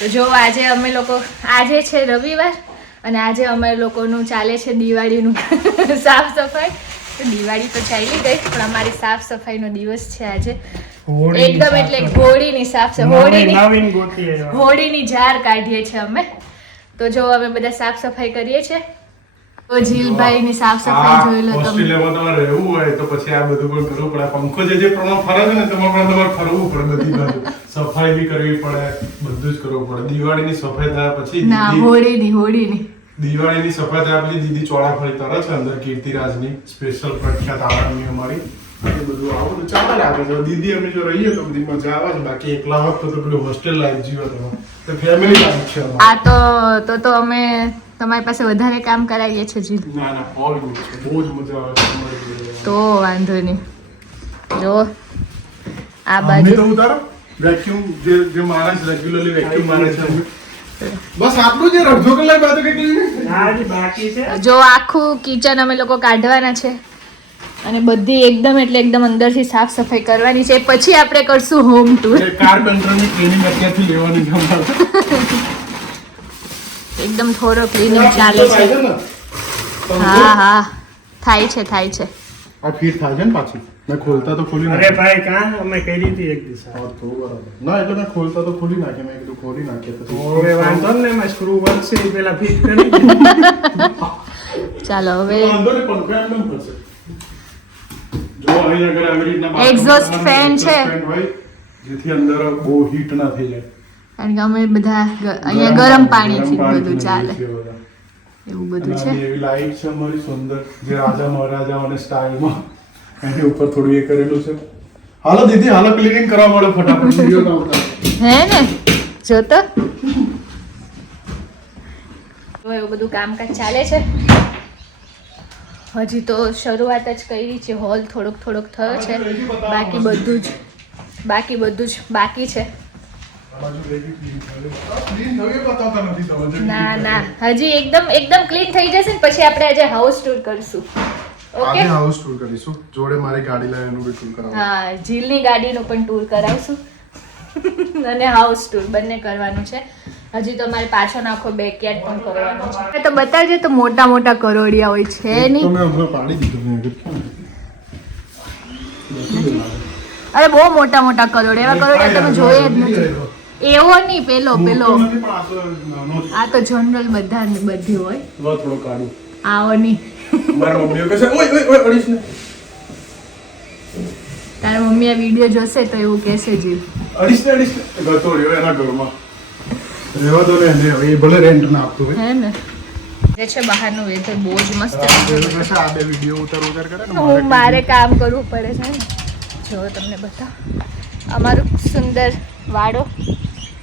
તો જો આજે અમે લોકો આજે છે રવિવાર અને આજે અમે લોકોનું ચાલે છે દિવાળીનું સાફ સફાઈ. તો દિવાળી તો ચાલી ગઈ પણ અમારી સાફ સફાઈનો દિવસ છે આજે. એકદમ એટલે હોળીની સાફ સફાઈ હોળીની જાર કાઢીએ છીએ અમે. તો જો અમે બધા સાફ સફાઈ કરીએ છીએ. તો જીલભાઈની સાફ સફાઈ જોઈ લો તમે. ઓસ્ટ્રેલિયામાં તમારે રહેવું હોય તો પછી આ બધું પણ કરવું પડે. પંખો જે પ્રમાણે ફરે છે ને તમારે ફરવું પડે બધી બાજુ. સફાઈ બી કરવી પડે, બધું જ કરવું પડે. દિવાળીની સફાઈ થયા પછી ના હોળીની દિવાળીની સફાઈ થયા પછી દીદી ચોળાફળી તરે છે અંદર કીર્તિરાજની સ્પેશિયલ પ્રખ્યાત આરામની અમારી. એ બધું આવું ચાલે રાખે છે. દીદી અમે જો રહીએ તો બધી મજા આવે છે. બાકી એકલા હોત તો પેલું હોસ્ટેલ લાઈફ જીવો તો ફેમિલી લાઈફ છે. આ તો અમે તમારી પાસે વધારે કામ કરાવીએ છીએ જી. ના ઓલ ગુડ છે. બહુ જ મજા આવે છે તમારી જોડે. તો વાંધો નહીં. જો આ બાજુ તો ઉતારો વેક્યુમ જે માણસ રેગ્યુલરલી વેક્યુમ મારે છે. બસ આટલું જ રડજો કલાક બાદ કેટલી બાકી છે. જો આખું કિચન અમે લોકો કાઢવાના છે અને બધી એકદમ એટલે એકદમ અંદરથી સાફ સફાઈ કરવાની છે. પછી આપણે કરશું હોમ ટૂર. કાર્પેન્ટરની ટ્રેનિંગ અત્યારથી લેવાની છે. એકદમ થોડો ક્લીનિંગ ચાલે છે. હા થાય છે. આ ફીટ થાય છે ને પાછી. મેં ખોલતા તો ખોલી અરે ભાઈ કાં અમે કરી હતી એક દિવસ. તો બરાબર. ના એટલે મેં ખોલતા તો ખોલી નાખે. મેં કીધું ખોલી નાખે તો હવે વાંધો ને એમાં સ્ક્રૂ વધશે એ પેલા ફિટ કરી ચાલો હવે વાંધો ને પંખો એમ ન થશે. જો અહીં અગર આવી રીતના એક્ઝોસ્ટ ફેન છે જેથી અંદર બહુ હીટ ના થઈ જાય. કારણ કે અમે બધા અહીંયા ગરમ પાણીથી બધું ચાલે એવું બધું છે. એવી લાઈટ છે અમારી સુંદર જે રાજા મહારાજાઓને સ્ટાઇલમાં એની ઉપર થોડું એ કરેલું છે. હાલો દીદી હાલો ક્લીનિંગ કરવા મળો ફટાફટ. વિડિયો ના ઉતારો હે ને જો તો એવું બધું કામકાજ ચાલે છે. હજી તો શરૂઆત જ કરી છે. હોલ થોડોક થયો છે. બાકી બધું જ બાકી છે. ના હજી એકદમ ક્લીન થઈ જશે ને પછી આપણે આજે હાઉસ ટૂર કરશું. ઓકે હાઉસ ટૂર કરીશું. જોડે મારી ગાડી લઈને એનું બી ટૂર કરાવશું. હા જીલની ગાડીનું પણ ટૂર કરાવશું અને હાઉસ ટૂર બંને કરવાનું છે. હજી તો મારે પાછો નાખો બેકયાર્ડ પણ કરવાનો છે. તો બતાવજે તો મોટા કરોડિયા હોય છે નહીં. તમે હમણાં પાડી દીધું. અરે બહુ મોટા કરોડિયા. એવા કરોડિયા તમે જોયે જ નથી. એવો નહીં પેલો આ તો જનરલ બધી હોય. થોડો કાઢું આવો નહીં. મારા મમ્મીઓ કહે છે ઓય અડીશ ને. તારા મમ્મી આ વિડિયો જોશે તો એવું કહેશે જી અડીશ ને ગતો રહ્યો એના ઘરમાં. રહેવા દો ને એ ભલે રેન્ટ ના આપતું હોય. હે ને જે છે બહારનું વેધર બહુ જ મસ્ત છે. આ બે વિડિયો ઉતાર કરે ને મારે કામ કરવું પડે છે ને. જો તમને બતાવ અમારું સુંદર વાડો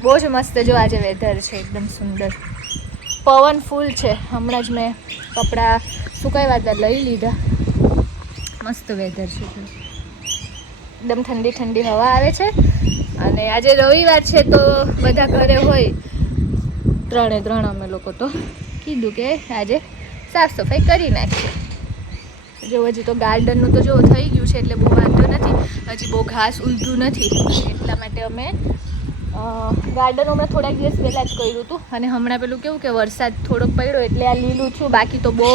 બહુ જ મસ્ત. જો આજે વેધર છે એકદમ સુંદર. પવન ફૂલ છે. હમણાં જ મેં કપડાં સુકાવ્યા હતા લઈ લીધા. મસ્ત વેધર છે. એકદમ ઠંડી હવા આવે છે. અને આજે રવિવાર છે તો બધા ઘરે હોય. ત્રણ અમે લોકો તો કીધું કે આજે સાફ સફાઈ કરી નાખીએ. જો હજી તો ગાર્ડનનું તો જો થઈ ગયું છે એટલે બહુ વાંધો નથી. હજી બહુ ઘાસ ઉગ્યું નથી એટલા માટે અમે ગાર્ડન હમણાં થોડાક દિવસ પહેલાં જ કર્યું હતું. અને હમણાં પેલું કેવું કે વરસાદ થોડોક પડ્યો એટલે આ લીલું છું. બાકી તો બહુ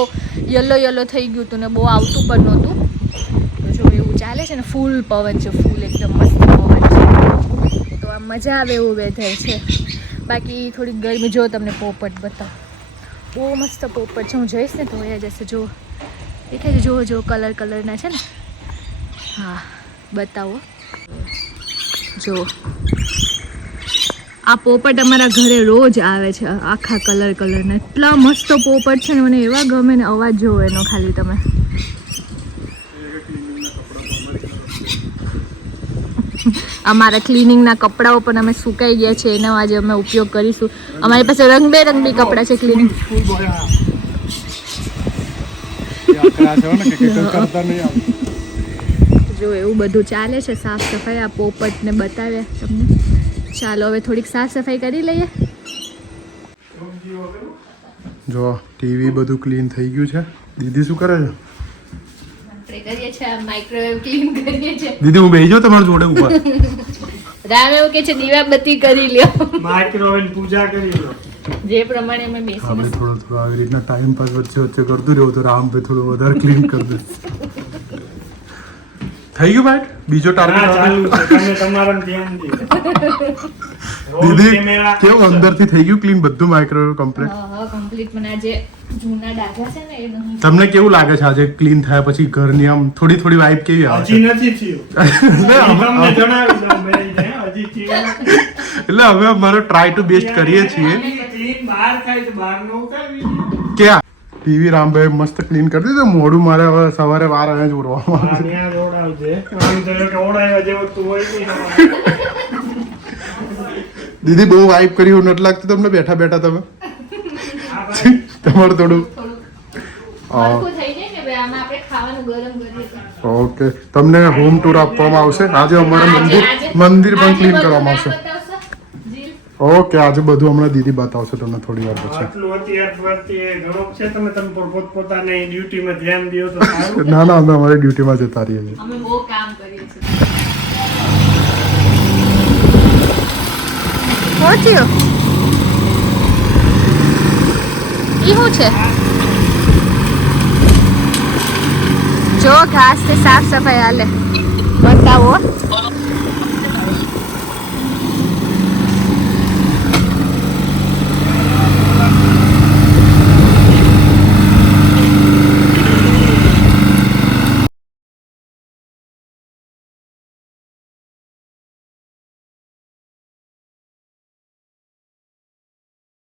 યલો થઈ ગયું હતું ને બહુ આવતું પણ નહોતું. તો જો એવું ચાલે છે ને. ફૂલ પવન છે. ફૂલ એકદમ મસ્ત પવન છે. તો આમ મજા આવે એવું વેધર છે. બાકી થોડીક ગરમી. જો તમને પોપટ બતાવો. બહુ મસ્ત પોપટ છે. હું જઈશ ને તો એ જશે. જો દેખાય છે. જો કલરના છે ને. હા બતાવો. જો આ પોપટ અમારા ઘરે રોજ આવે છે. આખા કલરના એટલા મસ્ત પોપટ છે ને. મને એવા ગમે ને. અવાજ જોવો એનો ખાલી તમે. અમારા ક્લિનિંગના કપડાઓ પણ અમે સુકાઈ ગયા છે. એનો આજે અમે ઉપયોગ કરીશું. અમારી પાસે રંગબેરંગી કપડાં છે ક્લિનિંગ. જો એવું બધું ચાલે છે. સાફ સફાઈ આ પોપટને બતાવ્યા તમને. ચાલો હવે થોડીક સાફ સફાઈ કરી લઈએ. જો ટીવી બધું ક્લીન થઈ ગયું છે. દીદી શું કરે છે? કરીએ છીએ માઇક્રોવેવ ક્લીન કરીએ છીએ. દીદી હું બેસી જાઉં તમારી જોડે ઉપર. રામ એવું કે છે દીવાબત્તી કરી લ્યો માઇક્રોવેવ પૂજા કરી લો. જે પ્રમાણે અમે આપણે બેસીને થોડો આવી રીતના ટાઈમ પાસ વચ્ચે કરતું રહ્યું તો રામભાઈ થોડું વધારે ક્લીન કરી દે. થઈ ગયું ભાઈ બીજો હા, ટાર્ગેટ ચાલુ છે. તમે તમારા ધ્યાન દો. રોલ દીદી કેમેરા. કેવું અંદરથી થઈ ગયું ક્લીન બધું માઇક્રોવેવ કમ્પ્લીટ. હા કમ્પ્લીટ મને આજે જૂના ડાઘા છે ને એ નહીં. તમને કેવું લાગે છે આજે ક્લીન થયા પછી ઘરની આમ થોડી વાઇબ કેવી આવે હજી છે? નથી થયું. હું તમને જણાવી દઉં ભાઈને, હજી થયું નથી. એટલે હવે અમારો ટ્રાય ટુ બેસ્ટ કરીએ છીએ ક્લીન બહાર થાય તો બહારનો ઉતારવી. ક્યાં ટીવી રામભાઈ મસ્ત ક્લીન કરી દીધું. મોઢું મારે હવે સવારે વાર આવે જ ઉડવામાં આ ત્યાં ઓળાવજે. આમ તો કે ઓળાવ્યા જેવો તું હોય નહીં. દીદી બહુ વાઇબ કરી એવું નથી લાગતું તમને બેઠા બેઠા તમે આ ભાઈ તમારું થોડું હરખું થઈ જાય ને ભાઈ આમાં આપણે ખાવાનું ગરમ કરીએ તો. ઓકે તમને હોમ ટૂર આપવામાં આવશે આજે અમારે મંદિર પણ ક્લીન કરવામાં આવશે. ઓકે આજે બધું હમણાં દીદી બતાવશે તમને થોડી વાર પછી. આટલું અત્યાર પરથી ઘણું છે. તમે પોતપોતાની ડ્યુટીમાં ધ્યાન દો તો સારું. ના ના અમે અમારી ડ્યુટીમાં જતા રહીએ છીએ. અમે બહુ કામ કરીએ છીએ. શું થયું? ઈ શું છે? જો ઘાસ થી સાફ સફાઈ હાલે બતાવો.